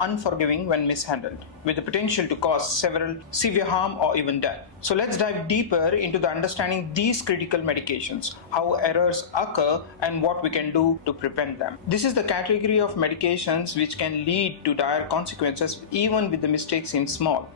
unforgiving when mishandled, with the potential to cause several severe harm or even death. So let's dive deeper into the understanding these critical medications, how errors occur, and what we can do to prevent them. This is the category of medications which can lead to dire consequences even with the mistakes seem small.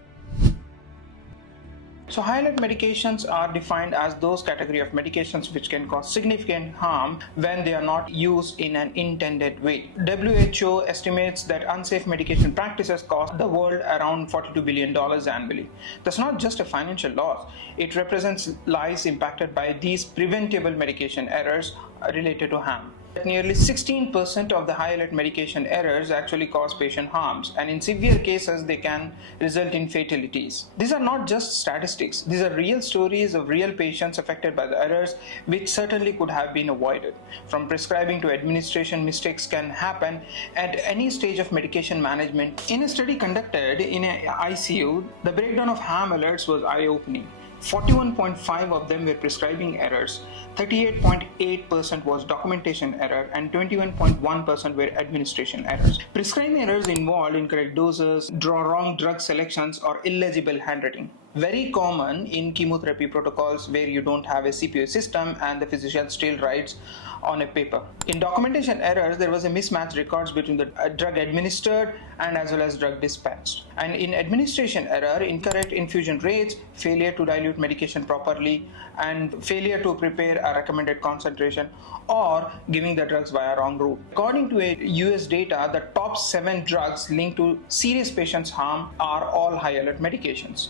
So high-alert medications are defined as those category of medications which can cause significant harm when they are not used in an intended way. WHO estimates that unsafe medication practices cost the world around $42 billion annually. That's not just a financial loss, it represents lives impacted by these preventable medication errors related to harm. Nearly 16% of the high-alert medication errors actually cause patient harms, and in severe cases they can result in fatalities. These are not just statistics, these are real stories of real patients affected by the errors which certainly could have been avoided. From prescribing to administration, mistakes can happen at any stage of medication management. In a study conducted in an ICU, the breakdown of harm alerts was eye-opening. 41.5% of them were prescribing errors, 38.8% was documentation error, and 21.1% were administration errors. Prescribing errors involved incorrect doses, wrong drug selections, or illegible handwriting. Very common in chemotherapy protocols where you don't have a CPO system and the physician still writes on a paper. In documentation errors, there was a mismatch records between the drug administered and as well as drug dispensed. And in administration error, incorrect infusion rates, failure to dilute medication properly, and failure to prepare a recommended concentration, or giving the drugs via wrong route. According to a US data, the top 7 drugs linked to serious patients' harm are all high-alert medications.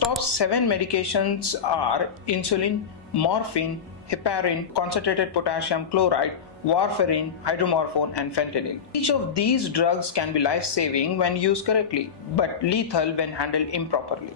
Top 7 medications are insulin, morphine, heparin, concentrated potassium chloride, warfarin, hydromorphone, and fentanyl. Each of these drugs can be life-saving when used correctly, but lethal when handled improperly.